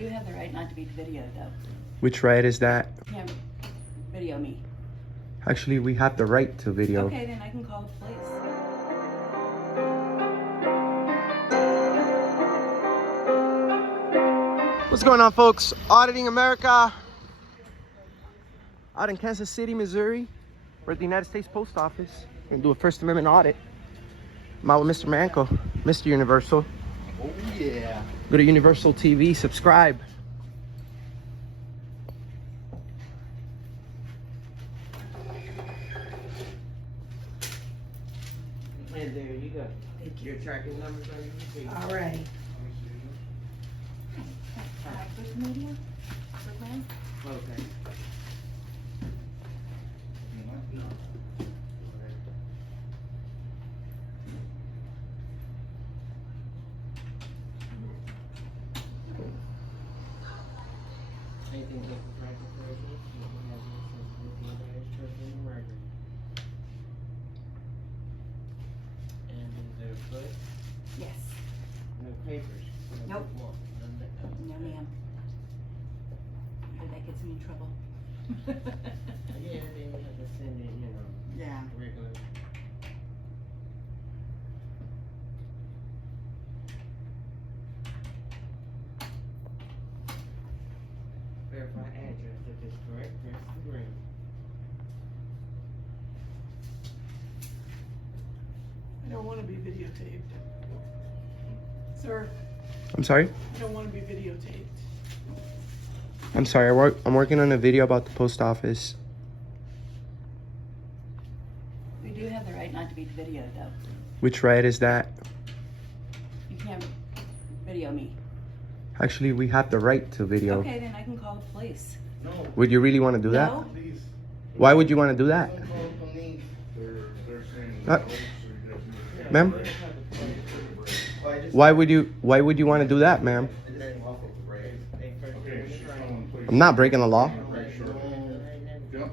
do have the right not to be videoed, though. Which right is that? You can't video me. Actually, we have the right to video. Okay, then I can call the police. What's going on, folks? Auditing America. Out in Kansas City, Missouri. We're at the United States Post Office. We're gonna do a First Amendment audit. I'm out with Mr. Manco, Mr. Universal. Oh yeah. Go to Universal TV, subscribe. And there you go. Thank you. Your tracking numbers on your receipt. All right. Good media? Good man? Okay. Anything like the practice prejudice, you don't have any sensitivity of the person in the record. And is there a foot? Yes. No papers? No Nope. football, none that kind of- No, ma'am. That gets me in trouble. Yeah, then you have to send it, you know, Yeah. regular. Verify address, if it's correct, press the green. I don't want to be videotaped. Sir, I'm sorry? I don't want to be videotaped. I'm sorry, I'm working on a video about the post office. We do have the right not to be videoed, though. Which right is that? You can't video me. Actually, we have the right to video. Okay, then I can call the police. No, Would you really want to do that? No? please. Why would you want to do that? Don't call the police. They're saying Uh, no, so you guys need to- Ma'am? Why would you want to do that, ma'am? Okay, she's calling the police. I'm not breaking the law. Right, sure. Yep.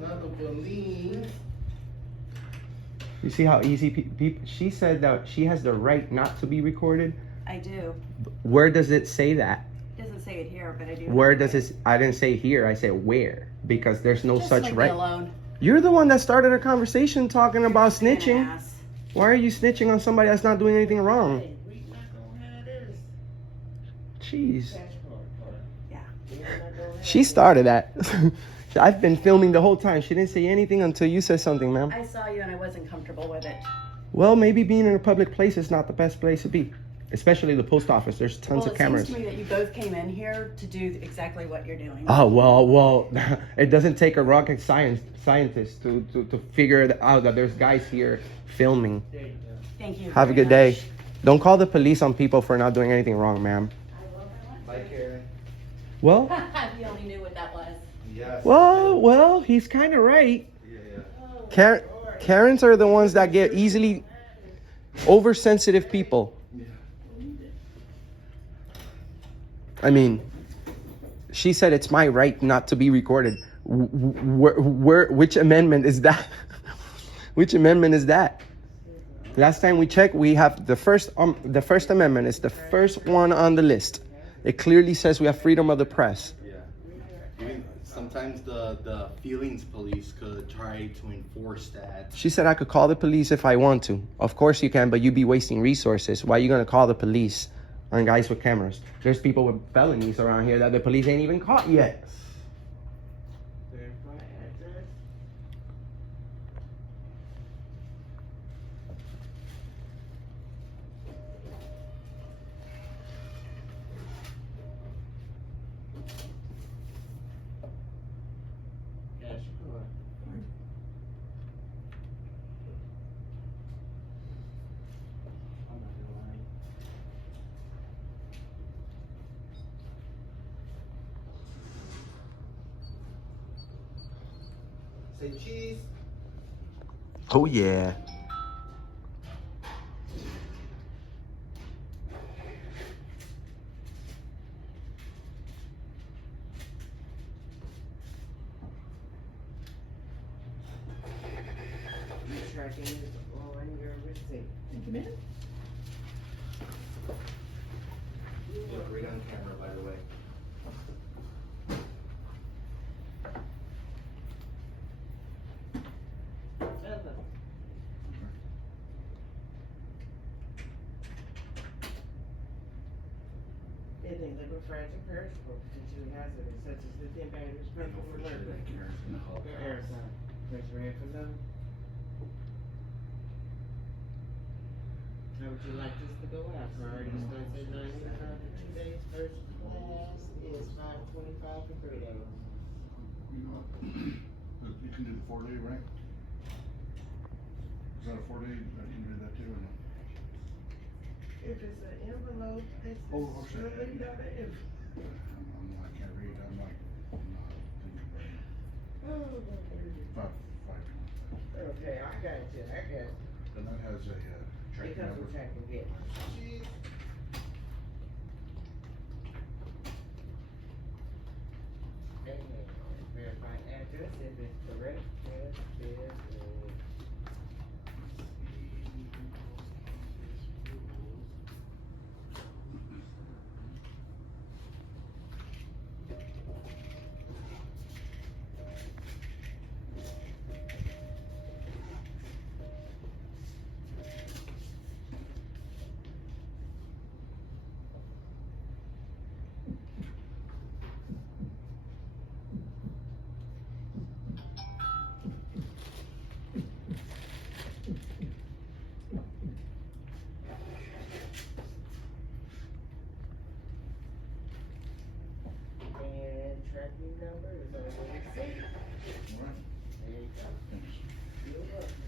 Not the police. You see how easy people, she said that she has the right not to be recorded. I do. Where does it say that? It doesn't say it here, but I do. Where does it, I didn't say here, I said where, because there's no Just such leave me right. alone. You're the one that started a conversation talking about Being an snitching. ass. Why are you snitching on somebody that's not doing anything wrong? Jeez. Yeah. She started that. I've been filming the whole time. She didn't say anything until you said something, ma'am. I saw you and I wasn't comfortable with it. Well, maybe being in a public place is not the best place to be. Especially the post office. There's tons of cameras. It seems to me that you both came in here to do exactly what you're doing. Oh, well, it doesn't take a rocket scientist to figure it out that there's guys here filming. Thank you. Have a very good day. much. Don't call the police on people for not doing anything wrong, ma'am. Bye, Karen. Well, You only knew what that was. Yes. well, he's kind of right. Yeah. Karens are the ones that get easily oversensitive people. I mean, she said it's my right not to be recorded. Which amendment is that? Which amendment is that? Last time we checked, we have the First Amendment. It's the first one on the list. It clearly says we have freedom of the press. Yeah. Even sometimes the feelings police could try to enforce that. She said I could call the police if I want to. Of course you can, but you'd be wasting resources. Why are you going to call the police on guys with cameras? There's people with felonies around here that the police ain't even caught yet. Say cheese. Oh yeah. Tracking is on your receipt. Thank you, ma'am. Look, right on camera, by the way. anything liquid, fragile, perishable, potentially hazardous, such as lithium batteries, purple for mercury. Aerosol. Raise your hand for no. How would you like this to go out? Priority starts at 9:05 for 2 days. First class is $5.25 for 3 days. You can do the 4-day, right? Is that a 4-day? You can do that too, or no? If it's an envelope, it's Oh, okay. surely not an envelope. I can't read, I'm not thinking right now. Oh, Five. okay, I got you. And that has a, It tracking comes number. with track and get. And verify address if it's correct. Yes, yes, and tracking number is on the receipt. Alright. There you go. Thanks. You're welcome.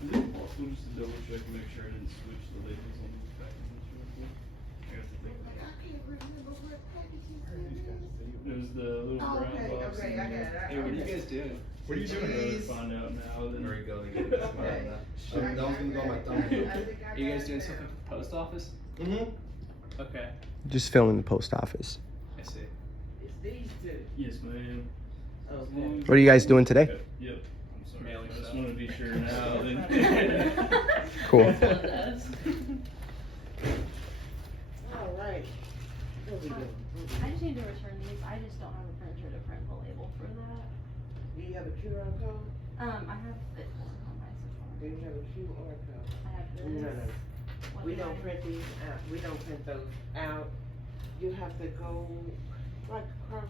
Is it possible just to double check and make sure I didn't switch the labels on these packages real quick? I got to think of I that. can't remember what package it is. It was the little Oh, brown okay, box. okay, I got it. Hey, what are you guys doing? What are you doing? I'd rather find out now than. Where are you going? Get this Okay. one. That was gonna go on my thumb. Are you guys doing something for the post office? Mm-hmm. Okay, Just filling the post office. I see. It's these two. Yes, ma'am. Okay. What are you guys doing today? Yep. I'm sorry. Mailing I just stuff. wanted to be sure now. Then. Cool. All right. What we doing? I just need to return these, I just don't have a printer to print the label for that. Do you have a QR code? I have it on my Do phone. you have a QR code? I have this. No. What We do don't I- print these out, we don't print those out. You have to go like across,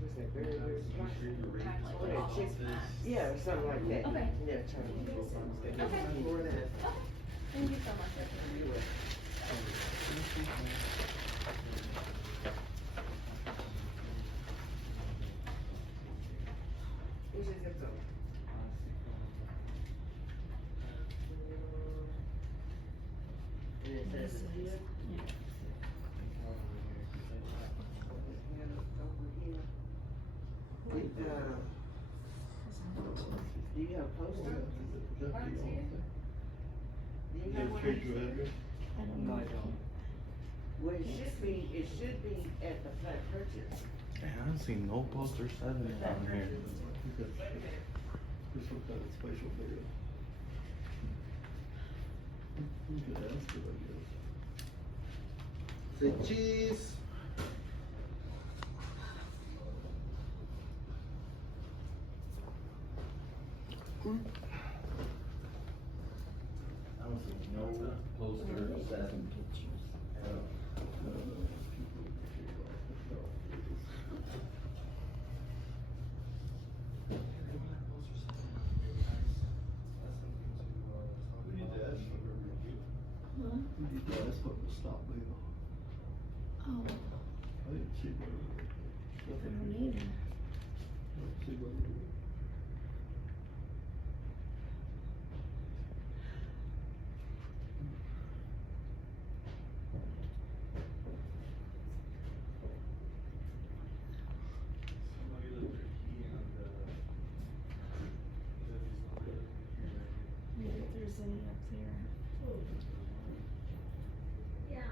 what's that, very, Kind of like Oh, what yeah, all chick- those maps. yeah, something like that. Okay. Yeah, turn it over. Okay. More than that. Okay, thank you so much. You will. What's your zip code? And it says it's here? Over here. With, do you have a poster? Do you have one? No, I don't. Well, it should be at the flat purchase. I don't see no poster 7 on here. This one got a spatial video. You could ask it, I guess. Say cheese. I don't see no poster 7. That's what the stop deal. Oh, I didn't see what it was. I don't either. Let's see what it was. Somebody let their key on the. Maybe if there's any up there. Yeah,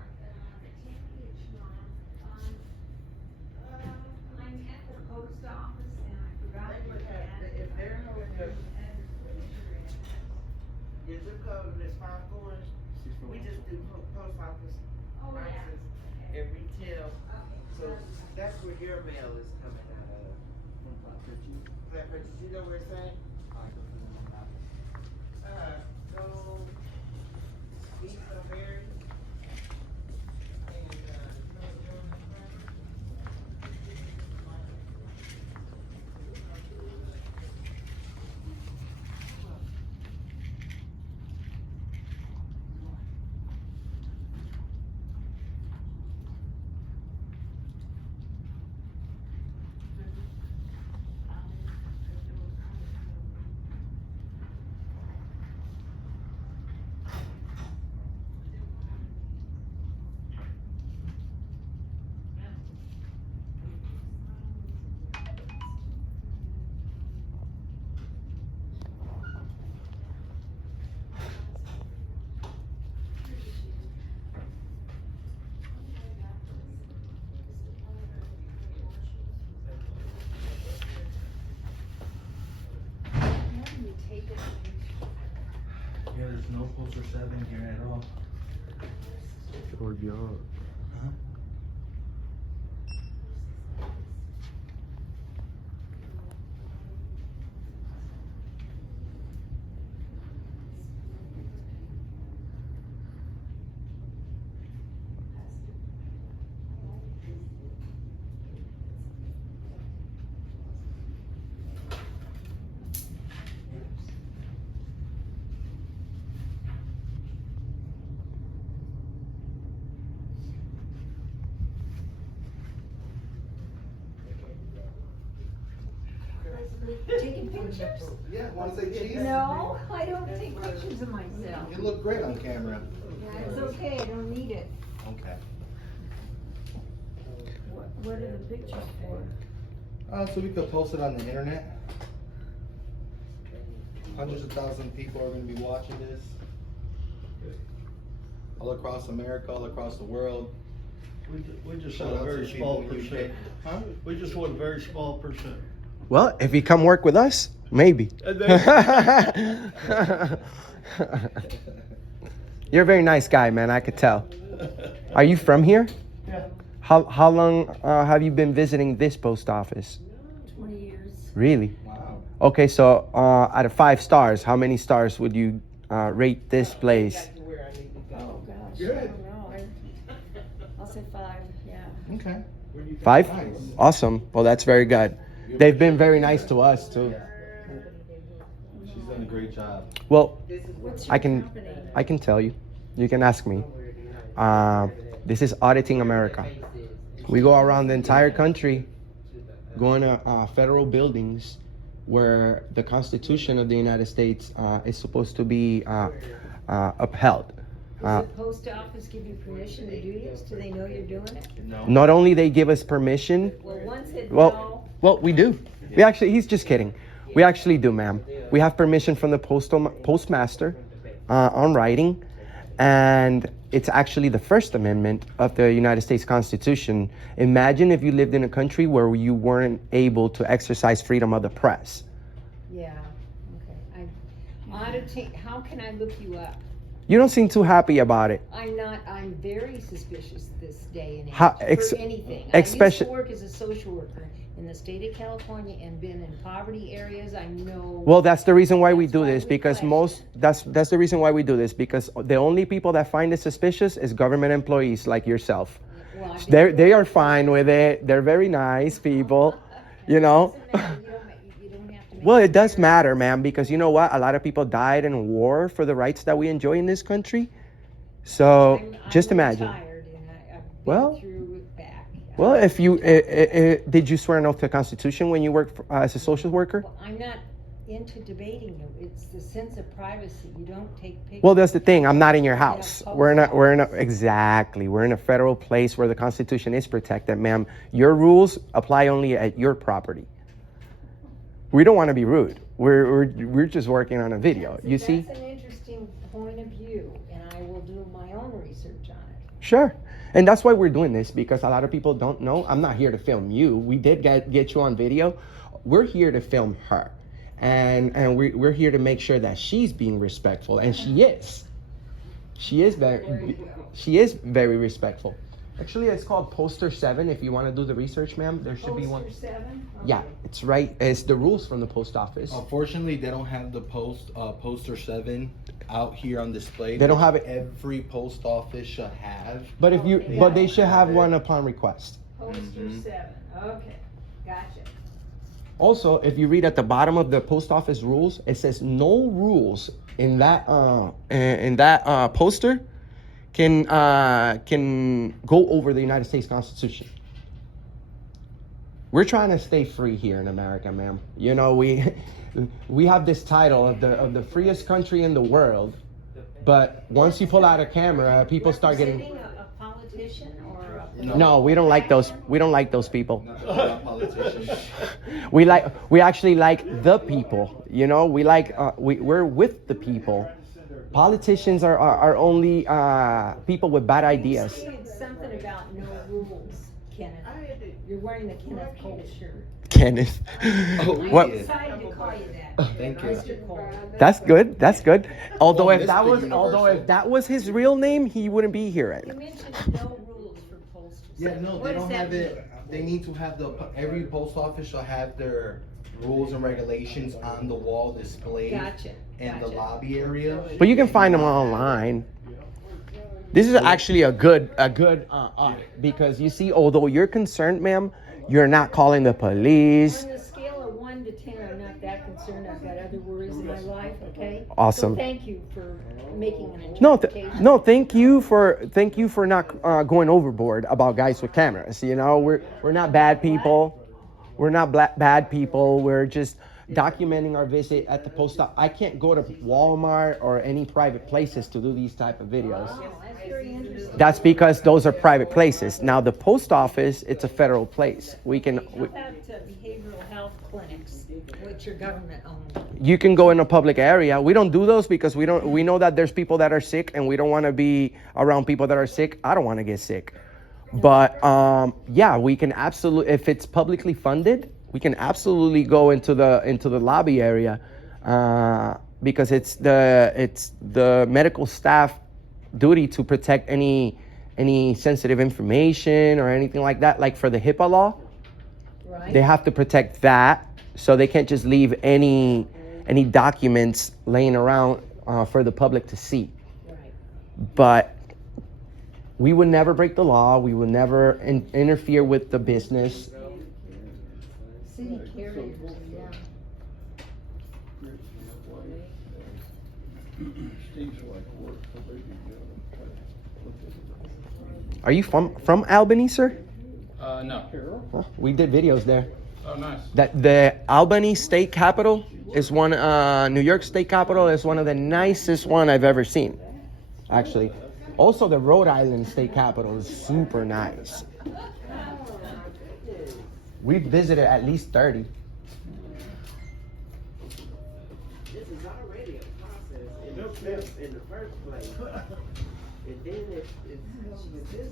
Tammy, it's Mom. I'm at the post office and I forgot They what would have, that. if they're holding the, your zip code is 5 4s, we just do post office Oh, yeah. prices and retail. So that's where your mail is coming out of. Flat purchase, you know where it's at? Go Beef on berries. And, Yeah, there's no poster 7 here at all. Taking pictures? Yeah, wanna say cheese? No, I don't take pictures of myself. You look great on camera. Yeah, it's okay, I don't need it. Okay. What are the pictures for? So we could post it on the internet. Hundreds of thousands of people are gonna be watching this. All across America, all across the world. We just Shout want a out very to people small in the UK. percent. Huh? We just want a very small percent. Well, if you come work with us, maybe. You're a very nice guy, man. I could tell. Are you from here? Yeah. How long have you been visiting this post office? 20 years. Really? Wow. Okay, so out of 5 stars, how many stars would you rate this place? got to where I need to go. Oh, gosh, I Good. don't know. I'll say 5, yeah. Okay. 5? Nice. Awesome. Well, that's very good. They've been very nice to us too. She's done a great job. Well, What's your I can company? tell you. You can ask me. This is Auditing America. We go around the entire country, going to federal buildings where the Constitution of the United States is supposed to be upheld. Does the post office give you permission to do this? Do they know you're doing it? No. Not only they give us permission, Well, one said no. well, we do. We actually, he's just kidding. We actually do, ma'am. We have permission from the postmaster on writing, and it's actually the First Amendment of the United States Constitution. Imagine if you lived in a country where you weren't able to exercise freedom of the press. Yeah, okay. How can I look you up? You don't seem too happy about it. I'm very suspicious this day and age How- for anything. I used especially- to work as a social worker in the state of California and been in poverty areas. I know. Well, that's the reason why we That's do why this, we because question. that's the reason why we do this, because the only people that find it suspicious is government employees like yourself. Well, I've been They are fine with it. They're very nice people, you know. Doesn't matter. You don't have to make Well, it does matter, man, because you know what? A lot of people died in war for the rights that we enjoy in this country. So just I'm imagine. retired and I've been Well- through it back. Well, if you did you swear an oath to the Constitution when you worked as a social worker? Well, I'm not into debating you. It's the sense of privacy. You don't take pictures. Well, that's the thing. I'm not in your house. Yeah, We're in a exactly. We're in a federal place where the Constitution is protected, ma'am. Your rules apply only at your property. We don't want to be rude. We're just working on a video. You see? That's an interesting point of view, and I will do my own research on it. Sure. And that's why we're doing this, because a lot of people don't know. I'm not here to film you. We did get you on video. We're here to film her. And we're here to make sure that she's being respectful, and she is. She is very respectful. Actually, it's called Poster 7. If you want to do the research, ma'am, there should be one. Poster 7? Yeah, Okay. it's right. It's the rules from the post office. Unfortunately, they don't have the poster 7 out here on display. They don't have it. Every post office should have. But if you, Okay. but they should have one upon request. Poster Mhm. 7, okay, gotcha. Also, if you read at the bottom of the post office rules, it says no rules in that poster can go over the United States Constitution. We're trying to stay free here in America, ma'am. You know, we have this title of the freest country in the world, but once you pull out a camera, people start getting. Representing a politician or a? No, we don't like those. We don't like those people. Not politicians. We actually like the people. You know, we're with the people. Politicians are only people with bad ideas. You said something about no rules, Kenneth. You're wearing the Kenneth Cole shirt. Kenneth. Oh, What? I decided to call you that. Thank you. Mr. Cole. That's good. That's good. Although Well, if that Mr. was Universal. his real name, he wouldn't be here right You now. mentioned no rules for posters. Yeah, no, What they does don't that have mean? it. They need to have every post office shall have their rules and regulations on the wall displayed Gotcha, in the gotcha. lobby area. But you can find them online. This is actually a good audit because you see, although you're concerned, ma'am, you're not calling the police. On a scale of 1 to 10, I'm not that concerned. I've got other worries in my life, okay? Awesome. So thank you for making an No, interpretation. thank you for not going overboard about guys with cameras. You know, we're not bad people. We're not bad people. We're just documenting our visit at the post office. I can't go to Walmart or any private places to do these type of videos. Oh, that's very interesting. That's because those are private places. Now the post office, it's a federal place. How about behavioral health clinics, which are government owned? You can go in a public area. We don't do those because we know that there's people that are sick and we don't want to be around people that are sick. I don't want to get sick. But yeah, we can absolutely, if it's publicly funded, we can absolutely go into the lobby area because it's the medical staff duty to protect any sensitive information or anything like that. Like for the HIPAA law, Right? they have to protect that, so they can't just leave any documents laying around for the public to see. Right. But we would never break the law. We would never interfere with the business. City carriers, yeah. Are you from Albany, sir? No. Huh? We did videos there. Oh, nice. That the Albany State Capitol is one. New York State Capitol is one of the nicest one I've ever seen, actually. Also, the Rhode Island State Capitol is super nice. We've visited at least 30. This is already a process in the first place. And then it's with this.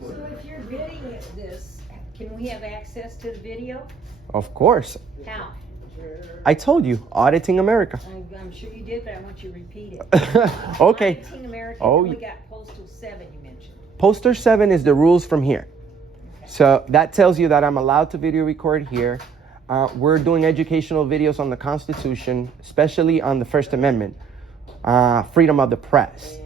So if you're videoing this, can we have access to the video? Of course. How? I told you, Auditing America. I'm sure you did, but I want you to repeat it. Okay. Auditing America, Oh, then we got Postal 7 you mentioned. Poster 7 is the rules from here. So that tells you that I'm allowed to video record here. We're doing educational videos on the Constitution, especially on the First Amendment, freedom of the press.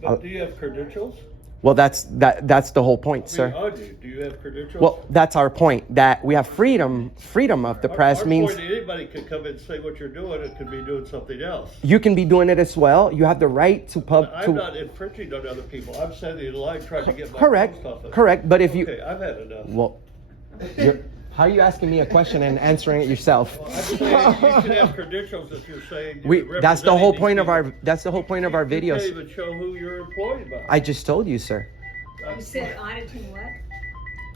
But do you have credentials? Well, that's the whole point, sir. I do. Do you have credentials? Well, that's our point, that we have freedom of the press Our means point, anybody could come and say what you're doing. It could be doing something else. you can be doing it as well. You have the right to I'm not infringing on other people. I'm standing in line trying to get my Correct, post office. correct. But if you, Okay, I've had enough. well, how are you asking me a question and answering it yourself? I'm saying you should have credentials if you're saying you're That's the whole representing point of these our. people. That's the whole point of our You can't videos. even show who you're employed by. I just told you, sir. You said auditing what?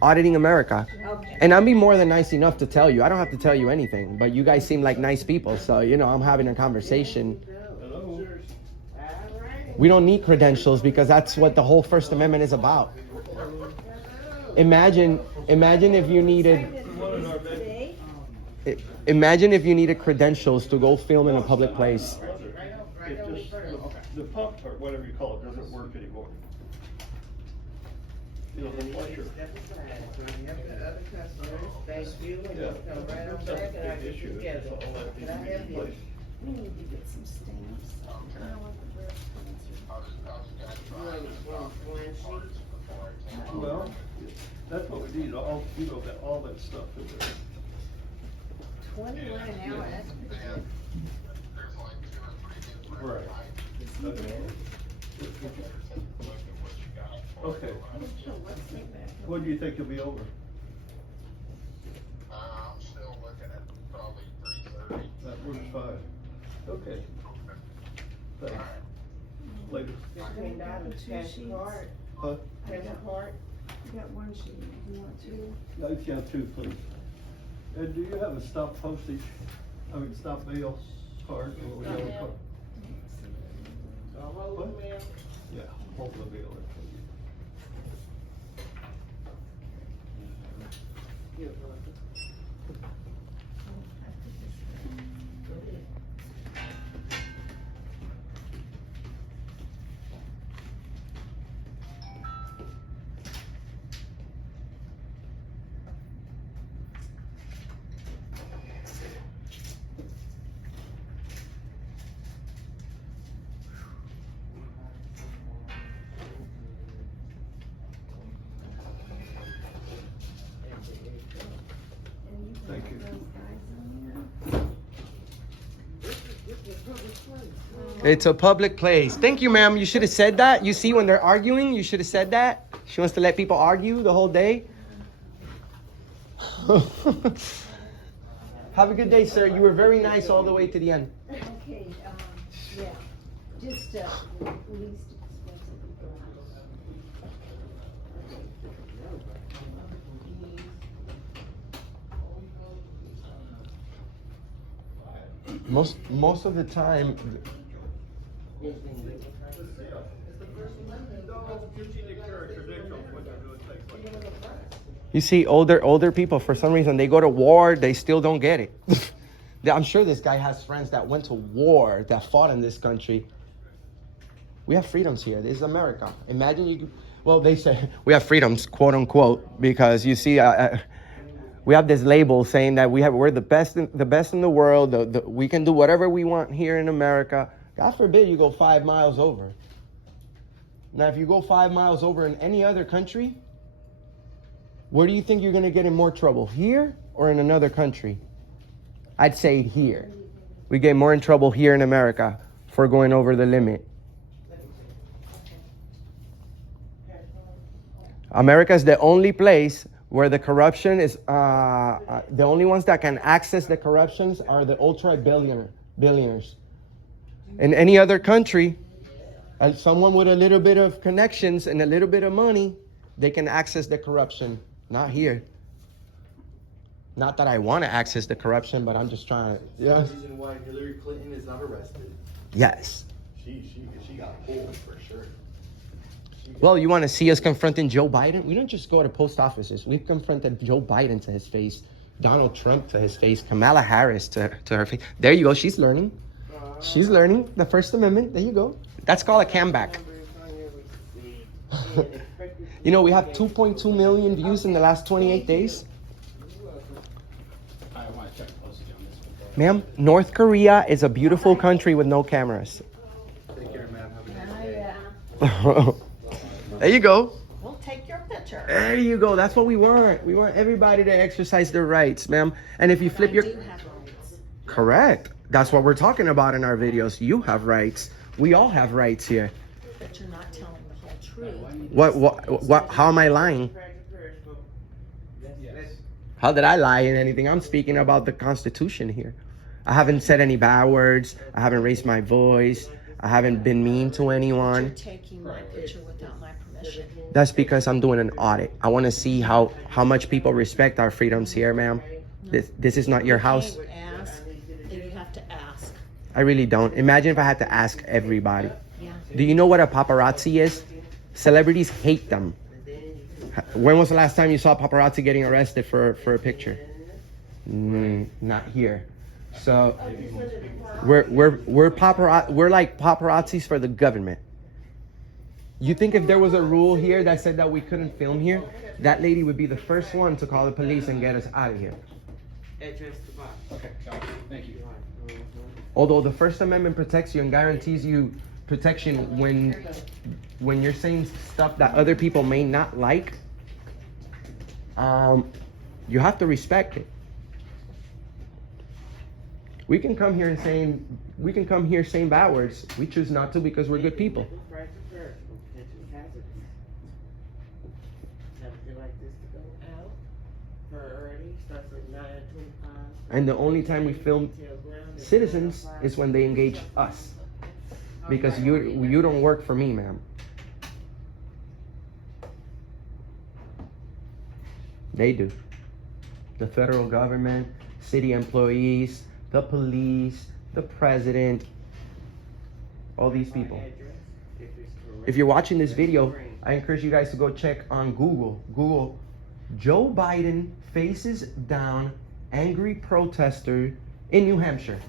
Auditing America. Okay. And I'm being more than nice enough to tell you. I don't have to tell you anything, but you guys seem like nice people, so I'm having a conversation. Hello? We don't need credentials because that's what the whole First Amendment is about. Imagine if you needed. Imagine if you needed credentials to go film in a public place. It just, the pump or whatever you call it doesn't work anymore. You know, the pleasure. Step aside, so you have the other customers, thank you, and Yeah. just come right on That's back and I big get issue. together. That's all that Can I needs to have be you? in place. We need to get some stamps. I don't want the birth One sheet. Well, that's what we need, all, you know, all that stuff in there. 21 an hour, that's pretty good. Right. Okay. When do you think you'll be over? I'm still looking at probably 3:30. That works fine. Okay. Thanks. Later. $15, cash card, Huh? cash card. You got one sheet, you want two? I've got two, please. And do you have a stop postage, stop mail card or we have a card? Hold on, ma'am. Yeah, hold the mail there, Here, brother. Thank you. It's a public place. Thank you, ma'am. You should have said that. You see, when they're arguing, you should have said that. She wants to let people argue the whole day. Have a good day, sir. You were very nice all the way to the end. Okay, yeah, just, least expensive. Most of the time, you see older people, for some reason, they go to war, they still don't get it. I'm sure this guy has friends that went to war, that fought in this country. We have freedoms here. This is America. Imagine well, they say we have freedoms, quote unquote, because you see, we have this label saying that we're the best in the world. We can do whatever we want here in America. God forbid you go 5 miles over. Now, if you go 5 miles over in any other country, where do you think you're going to get in more trouble? Here or in another country? I'd say here. We get more in trouble here in America for going over the limit. America is the only place where the corruption is, the only ones that can access the corruptions are the billionaires. In any other country, someone with a little bit of connections and a little bit of money, they can access the corruption. Not here. Not that I want to access the corruption, but I'm just trying to. Yeah. That's the reason why Hillary Clinton is not arrested. Yes. She got pulled for sure. Well, you want to see us confronting Joe Biden? We don't just go to post offices. We've confronted Joe Biden to his face, Donald Trump to his face, Kamala Harris to her face. There you go. She's learning. She's learning the First Amendment. There you go. That's called a comeback. You know, we have 2.2 million views in the last 28 days. Ma'am, North Korea is a beautiful country with no cameras. Take care, ma'am. Have a good day. There you go. We'll take your picture. There you go. That's what we want. We want everybody to exercise their rights, ma'am. And if you flip your... Correct. That's what we're talking about in our videos. You have rights. We all have rights here. But you're not telling the whole truth. What, how am I lying? How did I lie in anything? I'm speaking about the Constitution here. I haven't said any bad words. I haven't raised my voice. I haven't been mean to anyone. You're taking my picture without my permission. That's because I'm doing an audit. I want to see how much people respect our freedoms here, ma'am. This is not your house. You can't ask, and you have to ask. I really don't. Imagine if I had to ask everybody. Yeah. Do you know what a paparazzi is? Celebrities hate them. When was the last time you saw paparazzi getting arrested for a picture? Not here. So we're like paparazzis for the government. You think if there was a rule here that said that we couldn't film here, that lady would be the first one to call the police and get us out of here. Address the box. Okay, thank you. Although the First Amendment protects you and guarantees you protection when you're saying stuff that other people may not like, you have to respect it. We can come here saying bad words. We choose not to because we're good people. Right to first, potential hazards. Something like this to go out for early, starts at 9:25. And the only time we film citizens is when they engage us. Because you don't work for me, ma'am. They do. The federal government, city employees, the police, the president, all these people. If you're watching this video, I encourage you guys to go check on Google. Google, Joe Biden faces down angry protester in New Hampshire.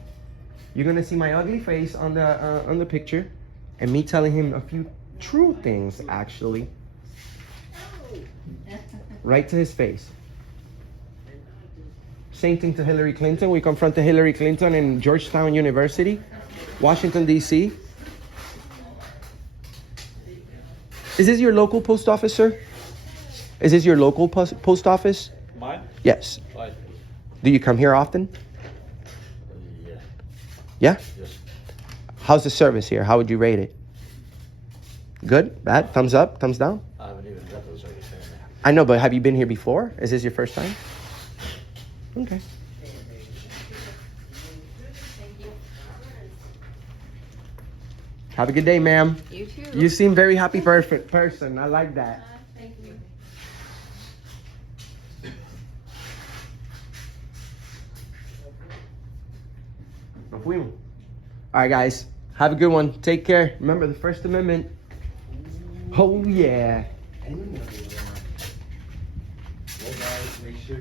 You're gonna see my ugly face on the picture, and me telling him a few true things, actually, right to his face. Same thing to Hillary Clinton. We confronted Hillary Clinton in Georgetown University, Washington, D.C. Is this your local post office, sir? Is this your local post office? Mine? Yes. Right. Do you come here often? Yeah. Yeah? Yes. How's the service here? How would you rate it? Good? Bad? Thumbs up? Thumbs down? I haven't even got those service here. I know, but have you been here before? Is this your first time? Okay. Have a good day, ma'am. You too. You seem very happy person. I like that. Thank you. Nos fuimos. All right, guys. Have a good one. Take care. Remember the First Amendment. Oh, yeah. Well, guys, make sure